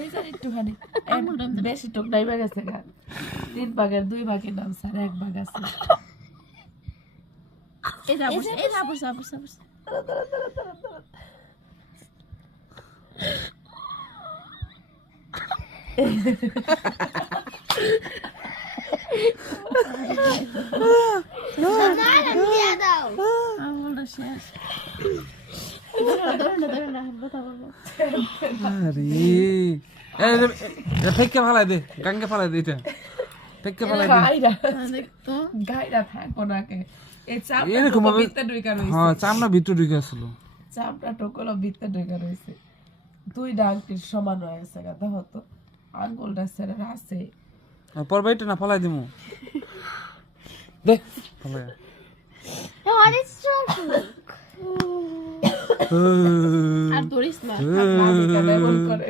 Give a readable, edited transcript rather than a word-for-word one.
এই যে একটুখানি বেশি টক ডাইবা গেছে গা 3 ভাগের 2 ভাগের নাম স্যার 1 ভাগ আছে এই যা বস আমলটা শেষ ধরে না কথা বলবো আরে ফেকে ফালাই দে গাঙ্গে ফালাই দে এটা ফেকে ফালাই দে তো গাইরা থাকো নাকে এই এরকম চাপটা ভাবে ভিতরে ঢুকা রইছে হ্যাঁ চামড়া ভিতরে ঢুকে ছিল চাপটা টোকলো ভিতরে ঢুকা রইছে 2 ডাঙ্কির সমান হয়ে গেছে গা দেখো তো আঙ্গুলটা সেরে আছে পরবাইটা না ফালাই দিমু দে ফালাই What is wrong? আর ধরিস না করে